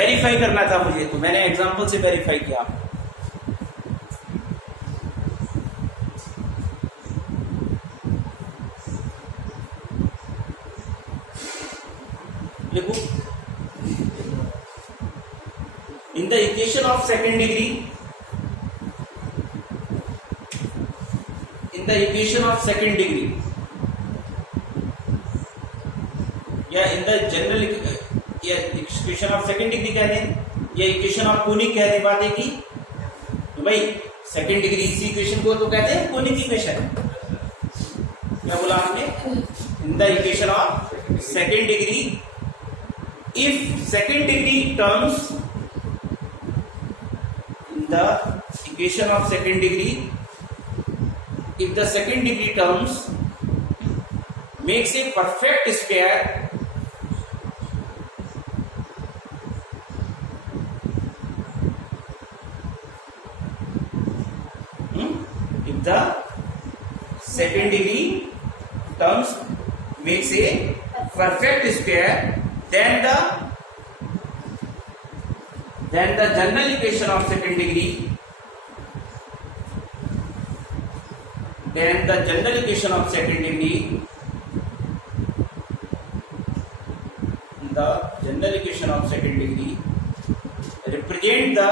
Verify करना था मुझे, तो मैंने एग्जांपल से वेरीफाई किया। लिखो, in the equation of second degree, in the equation of second degree या इन द जनरल, या इक्वेशन ऑफ सेकेंड डिग्री कह दें या इक्वेशन ऑफ कोनिक कह दें, बात है कि तो भाई सेकेंड डिग्री इसी इक्वेशन को तो कहते हैं कोनिक इक्वेशन। क्या बोला आपने? In the equation of second degree, if second degree terms, in the equation of second degree, if the second degree terms makes a perfect square, if the second degree terms makes a perfect square, then the general equation of second degree, then the general equation of second degree, the general equation of second degree represent the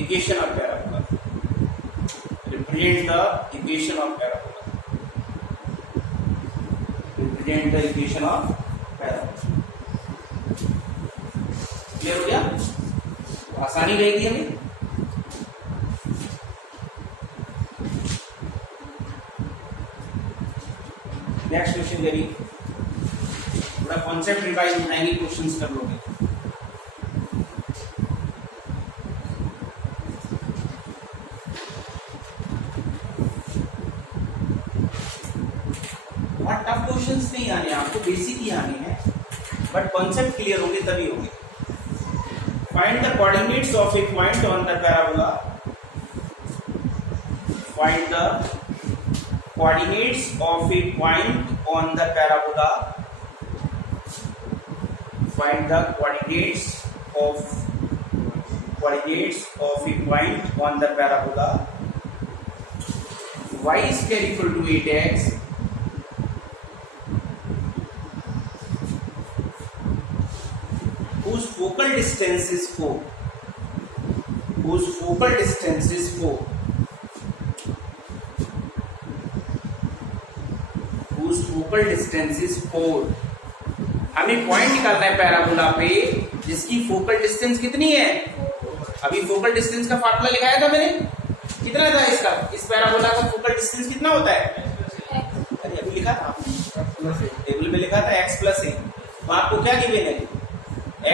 equation of parabola, represent the equation of parabola, represent the equation of parabola। Clear हो गया? आसानी रहेगी हमें। Next question करिए, थोड़ा concept revise हो जाएंगे, questions कर लोगे। बहुत टफ क्वेश्चंस नहीं आने, आपको बेसिक ही आने हैं, बट कॉन्सेप्ट क्लियर होंगे तभी होंगे। Find the coordinates of A point on the parabola, find the coordinates of a point on the parabola, find the coordinates of a point on the parabola, y square equal to 8x whose focal distance is 4, whose focal distance is 4, focal distance is 4। हमें point निकालना है parabola पे जिसकी focal distance कितनी है। अभी focal distance का formula लिखाया था मैंने, कितना था इसका, इस पैराबोला का फोकल डिस्टेंस कितना होता है? अरे अभी लिखा था, टेबल में लिखा था x प्लस ए। तो आपको क्या गिवन है?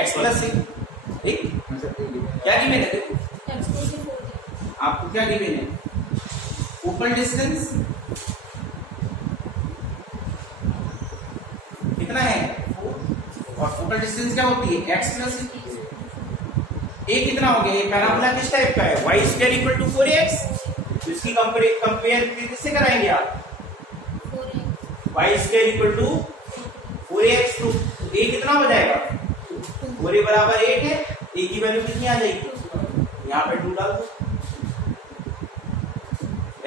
x प्लस ए। ठीक, क्या गिवन है? आपको क्या गिवन है? फोकल डिस्टेंस कितना है, और फोकल डिस्टेंस क्या होती है? x प्लस ए। कितना हो गया? ये पैराबोला किस टाइप का है? y square equal to 4x। तो इसकी कंपेयर किससे कराएंगे आप? y square equal to 4x। तो a कितना हो जाएगा? 4a बराबर 8 है। a की वैल्यू कितनी आ जाएगी? यहाँ पे 2 डाल दो।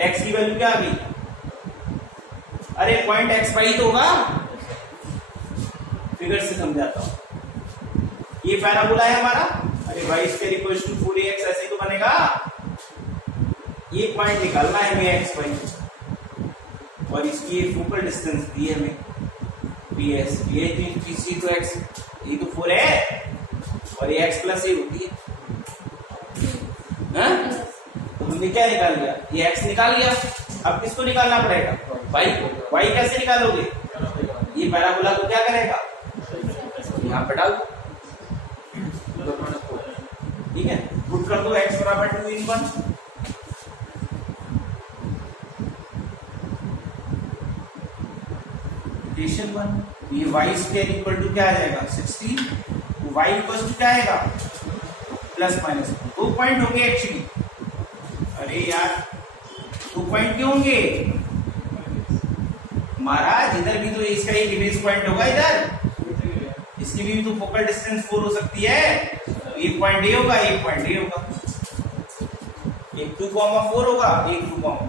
x की वैल्यू क्या आ गई? अरे पॉइंट x y तो होगा, फिगर से समझाता हूं। ये पैराबोला है हमारा, अरे y square equal to 4ax ऐसे तो बनेगा। ये पॉइंट निकालना है हमें x y, और इसकी ये फोकल डिस्टेंस दी है हमें ps। ये तो x, ये तो 4 है और ये x प्लस ए होती है। तो हमने क्या निकाल लिया? ये x निकाल लिया। अब किसको निकालना पड़ेगा? y को। y कैसे निकालोगे? ये पैराबोला को क्या करेगा? यहाँ पे डाल दो, ठीक है। पुट कर दो x बराबर 2 in 1। इक्वेशन 1, ये y स्क्वायर इक्वल टू क्या आ जाएगा? 60। y इक्वल टू क्या आएगा? प्लस माइनस 2 पॉइंट होंगे एक्चुअली। अरे यार 2 पॉइंट क्यों होंगे महाराज? इधर भी तो इसका एक इमेज पॉइंट होगा, इधर इसके इसकी भी तो फोकल डिस्टेंस 4 हो सकती है, एक पॉइंट ए होगा, एक पॉइंट ए होगा, एक 2,4 होगा, एक 2,-4।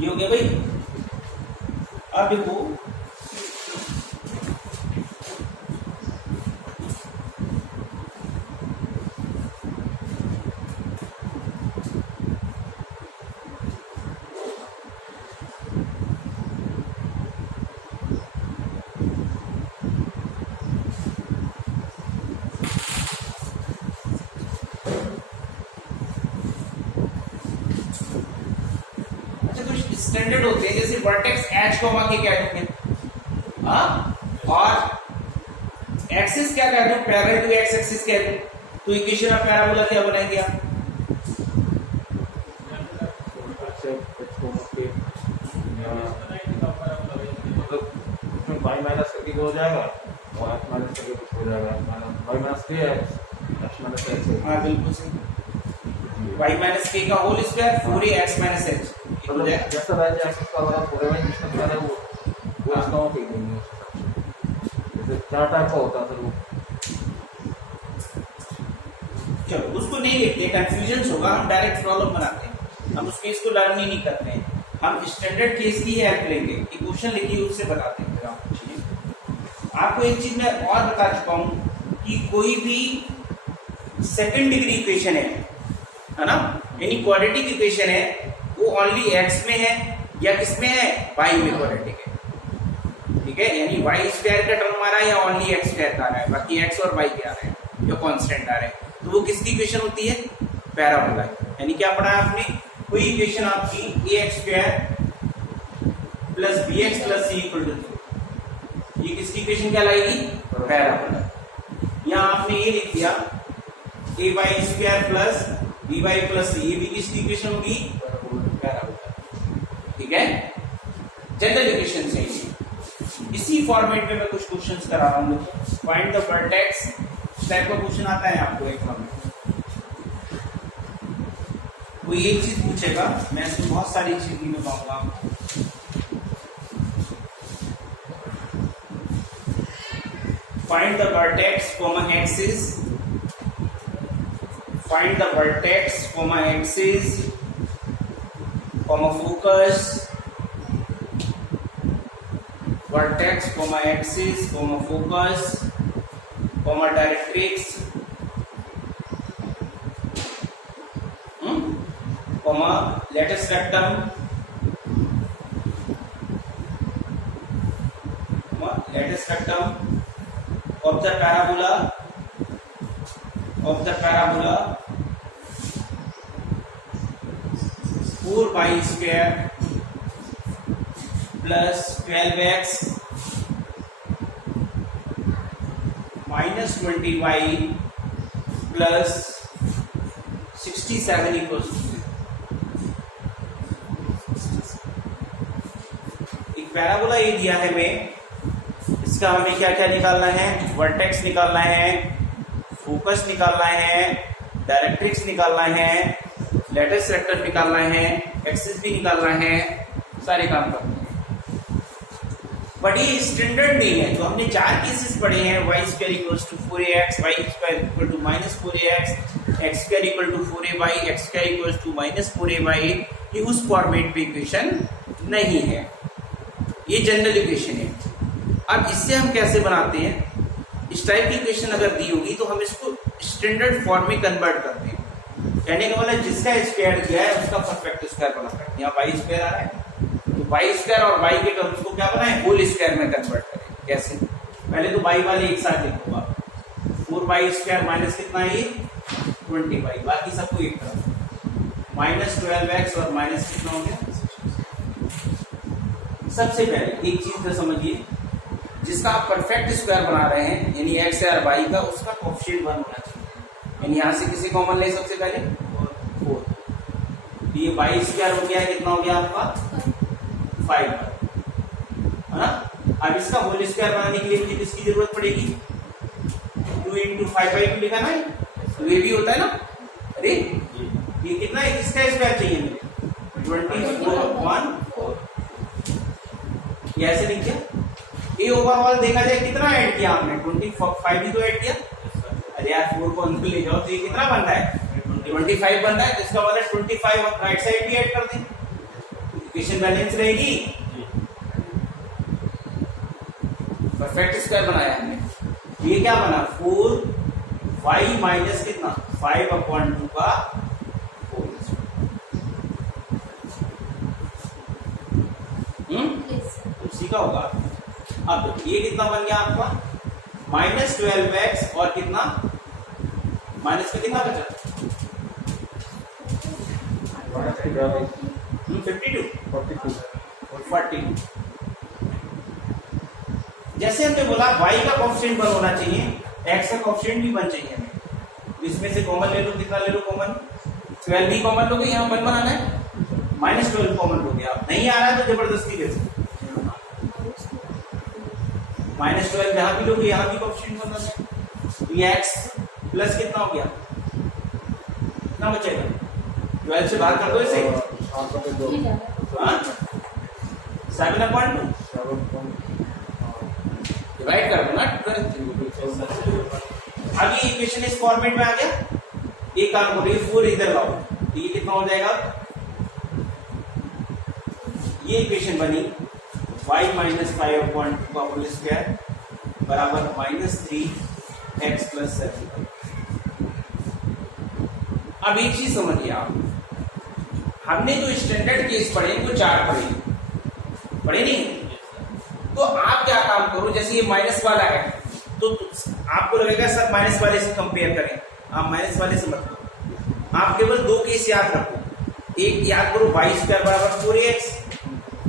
ये हो गया भाई। अब देखो स्टैंडर्ड होते हैं, जैसे वर्टेक्स एच को के क्या कहते हैं, और एक्सिस क्या कहते हैं, पैरेलल टू एक्स एक्सिस कहते हैं। तो इक्वेशन ऑफ पैराबोला क्या बनाएंगे आप? y माइनस करके हो जाएगा और x माइनस करके कुछ हो जाएगा, y minus k x minus h। हाँ बिल्कुल सही, y माइनस k का whole square 4x minus h मतलब जैसा y एक्सिस का वाला पूरे में जिसका प्लान है वो इसका हो ठीक नहीं है। जैसे चार टाइप का होता है फिर वो, चलो उसको नहीं लिखते, कंफ्यूजन होगा, हम डायरेक्ट प्रॉब्लम बनाते हैं, हम उस केस को लर्न ही नहीं करते हैं, हम स्टैंडर्ड केस की हेल्प लेंगे, इक्वेशन लिखी उससे बताते हैं। फिर आपको एक चीज मैं और बता चुका हूं कि कोई भी सेकंड डिग्री इक्वेशन है ना, यानी क्वाड्रेटिक इक्वेशन है, वो ओनली एक्स में है या किसमें है, वाई में क्वाड्रेटिक है, ठीक है। यानी वाई स्क्वायर का टर्म आ रहा है या ओनली एक्स स्क्वायर आ रहा है, बाकी एक्स और वाई के आ रहे हैं या कांस्टेंट आ रहे हैं, तो वो किसकी इक्वेशन होती है, पैराबोला। यानी क्या पढ़ा आपने, कोई इक्वेशन आपकी A X square plus B X plus C equal to 0, ये किसकी इक्वेशन कहलाएगी, पैराबोला। यहाँ आपने ये लिख दिया A Y square plus B Y plus C, ये भी किसकी इक्वेशन होगी, पैराबोला, ठीक है। जनरल इक्वेशन से इसी फॉर्मेट में मैं कुछ क्वेश्चंस करा रहा हूँ। फाइंड द वर्टेक्स टाइप का क्वेश्चन आता है आपको एग्जाम में, कोई एक चीज पूछेगा, मैं इसमें बहुत सारी चीज नहीं बताऊंगा आपको। Find the vertex, axis. Find the vertex, axis, focus. Vertex, axis, focus, directrix, lattice rectum, of the parabola 4y square plus 12x minus 20y plus 67 equals to 0। एक पैराबोला ये दिया है हमें, इसका हमें क्या क्या निकालना है, वर्टेक्स निकालना है, फोकस निकालना है, डायरेक्ट्रिक्स निकालना है, लैटिस रेक्टम निकालना है, एक्सिस भी निकालना है, सारे काम करना है। बट ये स्टैंडर्ड नहीं है, जो हमने 4 केसेस पढ़े हैं, y square equals to 4ax, y square equal to -4ax, x square equal to 4ay, x square equals to -4ay, ये उस फॉर्मेट पे इक्वेशन नहीं है, ये जनरल इक्वेशन है। अब इससे हम कैसे बनाते हैं, इस टाइप की इक्वेशन अगर दी होगी तो हम इसको स्टैंडर्ड फॉर्म में कन्वर्ट करते हैं। कहने का मतलब जिसका स्क्वायर दिया है उसका परफेक्ट स्क्वायर बना सकते हैं। यहाँ वाई स्क्वायर आ रहा है तो वाई स्क्वायर और वाई के टर्म्स को क्या बनाए, होल स्क्वायर में कन्वर्ट करें। कैसे, पहले तो वाई वाले एक साथ लिखूंगा, 4y स्क्वायर माइनस कितना है, 20y, बाकी सबको एक तरफ, -12x और माइनस कितना हो गया। सबसे पहले एक चीज तो समझिए, जिसका आप परफेक्ट स्क्वायर बना रहे हैं यानी एक्स या वाई का, उसका कोएफिशिएंट 1 होना चाहिए। यानी यहां से किसी कॉमन ले, सबसे पहले 4, ये वाई स्क्वायर हो गया, कितना हो गया आपका 5, है ना। अब इसका होल स्क्वायर बनाने के लिए मुझे किसकी जरूरत पड़ेगी, 2 into 5 by 2 लिखा ना है, तो ये भी होता है ना। अरे ये कितना है, किसका स्क्वायर चाहिए मुझे, 24/4। ये ऐसे लिख दिया। ये ओवरऑल देखा जाए कितना ऐड किया आपने, 25 ही तो ऐड किया। अरे यार 4 को अंदर ले जाओ तो ये कितना बन रहा है, 25 बन रहा है। तो इसका मतलब 25 राइट साइड भी ऐड कर दें, इक्वेशन बैलेंस रहेगी। परफेक्ट स्क्वायर बनाया हमने। ये क्या बना, 4y माइनस कितना 5/2 का होल स्क्वायर। सीखा होगा। अब ये कितना बन गया आपका, -12x और कितना, माइनस में कितना बचा, 52 42। जैसे हमने बोला y का कोएफिशिएंट 1 होना चाहिए, x का कोएफिशिएंट भी 1 चाहिए हमें। इसमें से कॉमन ले लो, कितना ले लो कॉमन, 12 भी कॉमन लोगे, यहाँ 1 बनाना है, -12 कॉमन लोगे। आप नहीं आ रहा है तो जबरदस्ती ले सकते, -12 यहाँ भी लोगे, यहाँ भी कोएफिशिएंट 1 बनाना है। तो ये x प्लस कितना हो गया, कितना बचेगा, 12 से भाग कर दो इसे, 7/2 डिवाइड कर दो ना 12। अब ये इक्वेशन इस फॉर्मेट में आ गया। एक काम करो, ये 4 इधर लाओ, तो ये कितना हो जाएगा, ये इक्वेशन बनी y माइनस 5/2 का होल स्क्वायर बराबर -3x + 7। अब एक चीज समझिए आप, हमने जो स्टैंडर्ड केस पढ़े वो 4 पढ़े नहीं। तो आप क्या काम करो, जैसे ये माइनस वाला है तो आपको लगेगा सर माइनस वाले से कंपेयर करें, आप माइनस वाले से मत करो, आप केवल 2 केस याद रखो। एक याद करो y² बराबर 4ax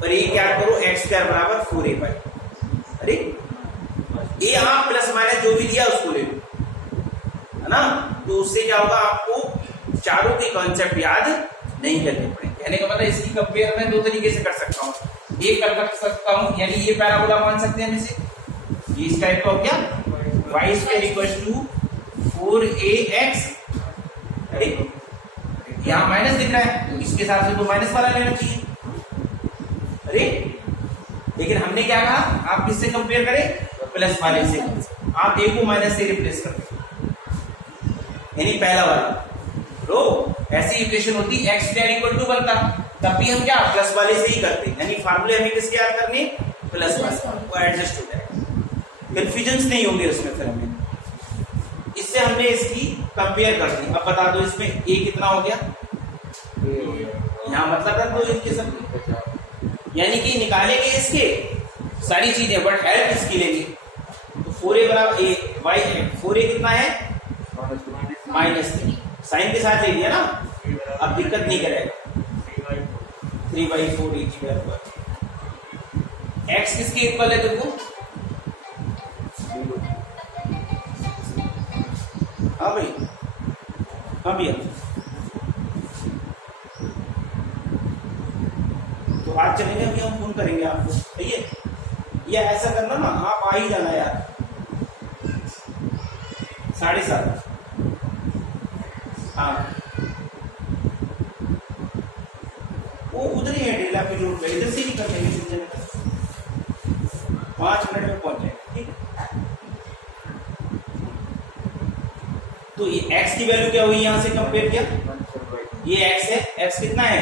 और एक याद करो x² बराबर 4ay। अरे ये आप प्लस माइनस जो भी दिया उसको ले लो, है ना। तो उससे क्या होगा, आपको चारों के कॉन्सेप्ट याद नहीं करने पड़े। कहने का मतलब इसकी कंपेयर मैं 2 तरीके से कर सकता हूँ। एक कर सकता हूँ, यानी ये पैराबोला मान सकते हैं हम इसे, ये इस टाइप का हो गया y² = 4ax। अरे यहाँ माइनस दिख रहा है तो इसके साथ से तो माइनस वाला लेना चाहिए। अरे लेकिन हमने क्या कहा, आप किससे कंपेयर करें, प्लस वाले से। आप a को माइनस से रिप्लेस कर दें, यानी पहला वाला रो ऐसी इक्वेशन होती x² = बनता, तब भी हम क्या प्लस वाले से ही करते, यानी फार्मूले हमें किसके याद करने, प्लस वाले, वो एडजस्ट हो जाएगा, कंफ्यूजन नहीं होंगे उसमें। फिर हमें इससे हमने इसकी कंपेयर कर दी। अब बता दो इसमें a कितना हो गया, यहाँ मतलब रख दो इनके सब, यानी कि निकालेंगे इसके सारी चीजें बट हेल्प इसकी लेंगे। तो 4a बराबर a y 4a कितना है, -3, साइन के साथ ले लिया ना, अब दिक्कत नहीं करेगा। 3/4 e की बराबर x किसके इक्वल है, देखो हाँ भाई, हाँ भैया। तो आज चलेंगे, अभी हम फोन करेंगे आपको, सही है। या ऐसा करना ना, आप आ ही जाना यार 7:30। हाँ वो उधर ही है डेला पे रोड पे, इधर से ही कर लेंगे, 5 मिनट में पहुंच जाएंगे, ठीक है। तो ये x की वैल्यू क्या हुई, यहां से कंपेयर किया, ये x है, x कितना है,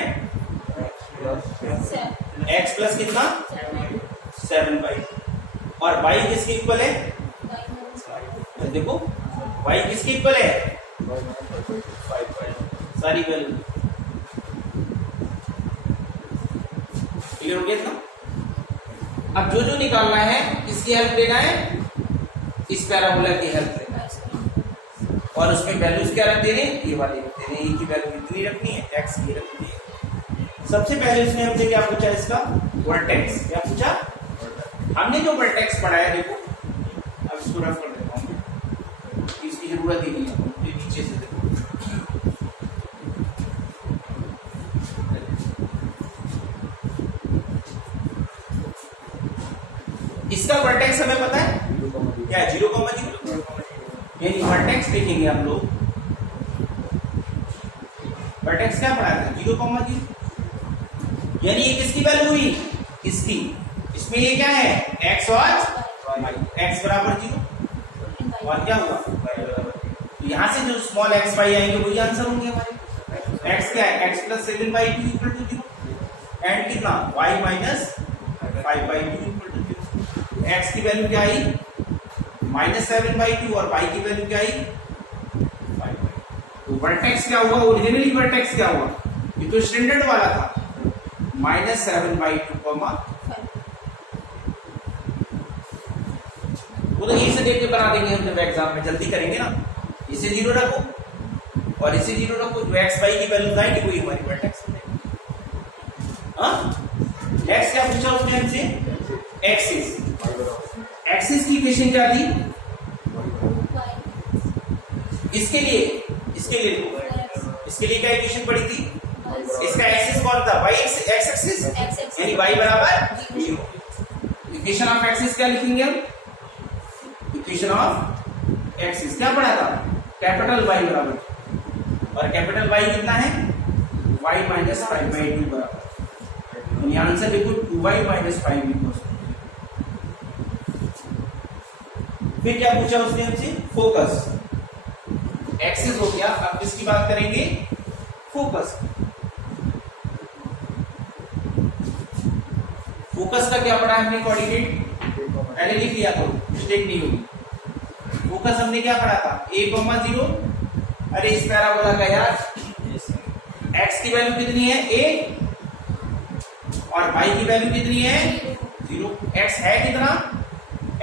x प्लस कितना 7/, और y किसके इक्वल है, देखो y किसके इक्वल है, 5/, सारी वैल्यू क्लियर हो गया था। अब जो जो निकालना है किसकी हेल्प लेना है, इस पैराबोला की हेल्प लेना है, और उसमें वैल्यूज क्या रख देने, ये वाली रख देने, e की वैल्यू इतनी रखनी है, x की रखनी है। सबसे पहले उसने हमसे क्या पूछा, इसका वर्टेक्स क्या पूछा, हमने जो वर्टेक्स पढ़ा है, देखो अब इसको रफ कर देता हूँ, इसकी जरूरत ही नहीं है, ये नीचे से देखो, इसका वर्टेक्स हमें पता है 0,0 क्या है, 0,0, यानी वर्टेक्स लिखेंगे हम लोग। वर्टेक्स क्या पढ़ा था, 0,0, यानी ये किसकी वैल्यू हुई, इसकी। इसमें ये क्या है, x और y, x बराबर 0 और क्या हुआ, तो यहाँ से जो स्मॉल x y आएंगे वही आंसर होंगे हमारे। x क्या है, x plus 7/2 equal to 0 and कितना, y minus 5/2 equal to 0। x की वैल्यू क्या आई, -7/2 और y की वैल्यू क्या आई, 5/2। तो वर्टेक्स क्या हुआ, ओरिजिनली वर्टेक्स क्या हुआ, ये तो स्टैंडर्ड वाला था, -7/2, वो तो यही से देख के बना देंगे हम जब एग्जाम में, जल्दी करेंगे ना। इसे 0 रखो और इसे 0 रखो, जो x y की वैल्यू आएगी वही हमारी वर्टेक्स बनेगी। नेक्स्ट क्या पूछा उसने हमसे, एक्सिस। एक्सिस की इक्वेशन क्या थी, इसके लिए लिखो, इसके लिए क्या इक्वेशन पड़ी थी, इसका एक्सिस कौन था, y एक्स एक्सिस, यानी y बराबर 0। इक्वेशन ऑफ एक्सिस क्या लिखेंगे हम, इक्वेशन ऑफ एक्सिस क्या पढ़ा था, कैपिटल Y बराबर, और कैपिटल Y कितना है, y माइनस 5/2 बराबर, यानी आंसर लिखो 2y माइनस 5 इक्वल्स। फिर क्या पूछा उसने हमसे, फोकस। एक्सिस हो गया, अब किसकी बात करेंगे, फोकस। फोकस का क्या पढ़ा हमने, कोऑर्डिनेट पहले लिख लिया तो मिस्टेक नहीं होगी। फोकस हमने क्या पढ़ा था, a,0। अरे इस पैराबोला का यार x की वैल्यू कितनी है, a, और y की वैल्यू कितनी है, 0। x है कितना,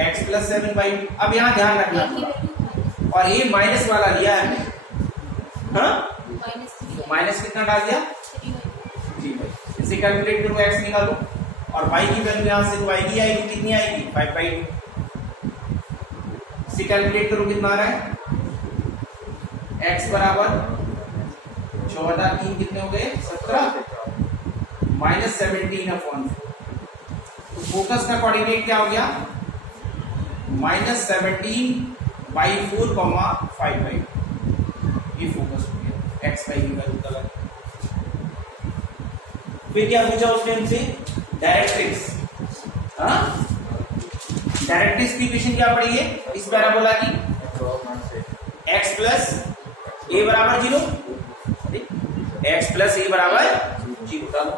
x प्लस 7/2। अब यहाँ ध्यान रखना, और ये माइनस वाला लिया है हमने, तो माइनस कितना डाल दिया, 3/2। इसे कैलकुलेट करो, x निकालो, और y की वैल्यू यहां से y की आएगी, कितनी आएगी, 5/2। इसे कैलकुलेट करो, कितना आ रहा है, x बराबर 14, 3 कितने हो गए, 17, माइनस 17/4। तो फोकस का कोऑर्डिनेट क्या हो गया, -17/4, 5/2। ये फोकस हो गया, x y की वैल्यू का। फिर क्या पूछा उसने हमसे, डायरेक्ट्रिक्स। डायरेक्ट्रिक्स की इक्वेशन क्या पड़ी है इस पैराबोला की, x प्लस a बराबर 0, x प्लस a बराबर 0 डालो।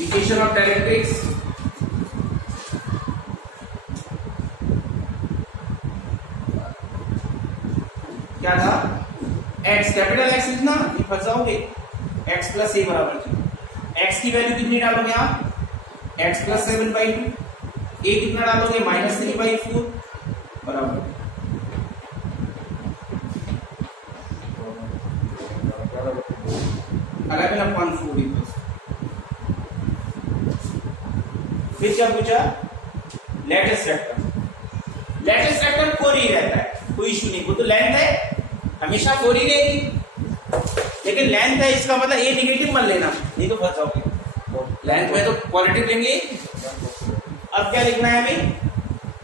इक्वेशन ऑफ डायरेक्ट्रिक्स क्या था, x कैपिटल X लिखना, ये फंस जाओगे, x प्लस a बराबर 0। x की वैल्यू कितनी डालोगे आप, x प्लस 7/2, a कितना डालोगे, -3/4 बराबर 11/4। फिर क्या पूछा, लेटेस्ट वेक्टर। लेटेस्ट वेक्टर 4 ही रहता है, कोई इशू नहीं, वो तो लेंथ है, हमेशा 4 ही रहेगी, लेकिन लेंथ है इसका मतलब ए निगेटिव मत लेना, नहीं तो फंस जाओगे। लेंथ में तो पॉजिटिव लेंगे। अब क्या लिखना है हमें,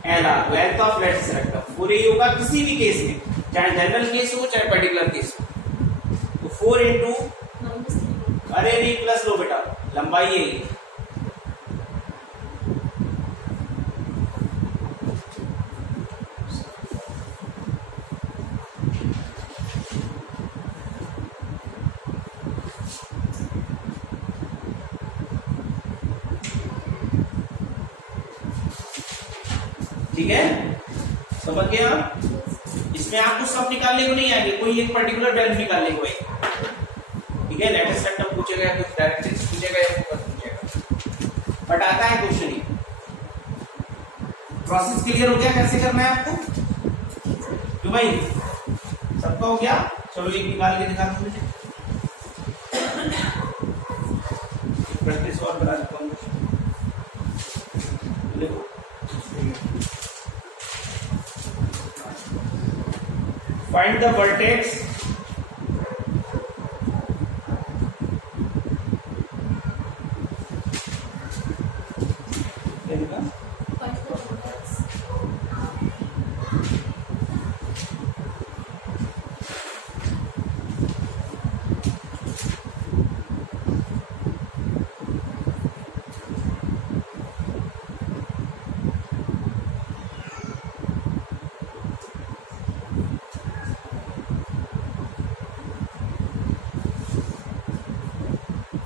L R, length of latest vector. पूरे ही होगा किसी भी केस में, चाहे जनरल केस हो चाहे पर्टिकुलर केस हो। तो 4 इंटू, अरे नहीं प्लस लो बेटा, लंबाई यही, ठीक है, समझ गए आप। इसमें आपको सब निकालने को नहीं आएंगे, कोई एक पर्टिकुलर वैल्यू निकालने को है, ठीक है। लेटेस्ट वेक्टर पूछेगा, कुछ डायरेक्ट्रिक्स पूछेगा या फोकस पूछेगा, बट आता है क्वेश्चन ही। प्रोसेस क्लियर हो गया कैसे करना है आपको, तो भाई सबका हो गया। चलो एक निकाल के दिखा दो मुझे, प्रैक्टिस और बना देता हूँ। देखो find the vertex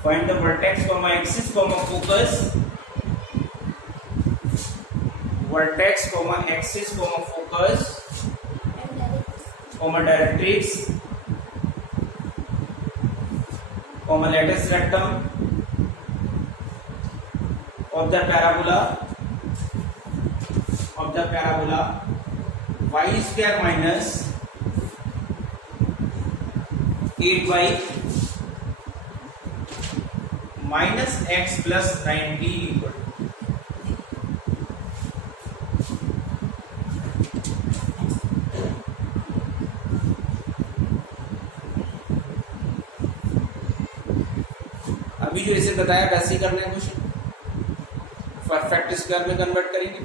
Find the vertex, axis, focus. Vertex, axis, focus, directrix, latus rectum of the parabola y square minus 8y minus x plus 90 equal to अभी जो इसे बताया वैसे ही करना है, क्वेश्चन परफेक्ट स्क्वायर में कन्वर्ट करेंगे।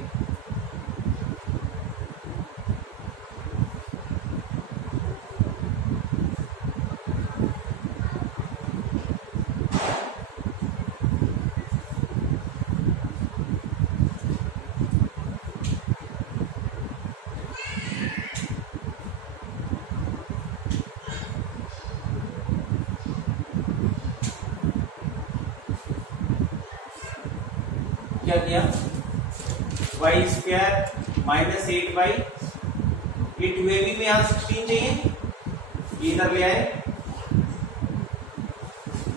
क्या किया, वाई स्क्वायर माइनस 8y, ये 2ab में यहाँ 16 चाहिए, ये इधर ले आए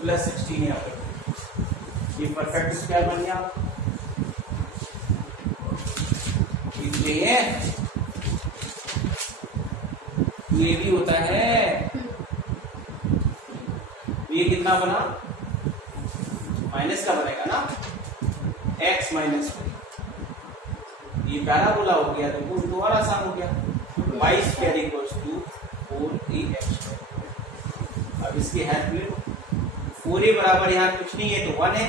प्लस 16 यहाँ पर, ये परफेक्ट स्क्वायर बन गया। ये 2ab होता है, ये कितना बना, माइनस का बनेगा ना, x माइनस ये पैराबोला हो गया, तो वो दोबारा आसान हो गया, y square equals to 4ax। अब इसकी हेल्प ले लो, 4a बराबर यहाँ कुछ नहीं है तो 1 है,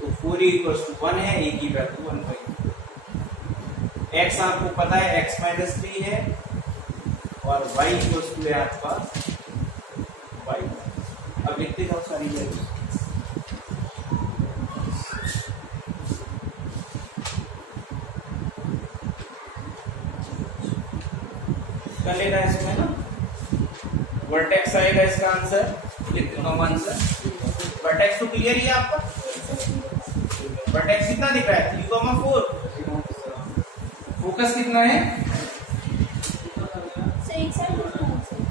तो 4a इक्वल्स टू 1 है, a की वैल्यू 1/, x आपको पता है x माइनस 3 है और y इक्वल्स टू है आपका y। अब लिखते जाओ सारी वैल्यू, कर लेना इसमें ना, वर्टेक्स आएगा इसका आंसर, लिख दूंगा आंसर। वर्टेक्स तो क्लियर ही है आपका, वर्टेक्स कितना दिख रहा है 3,4, फोकस कितना है सर एक साइड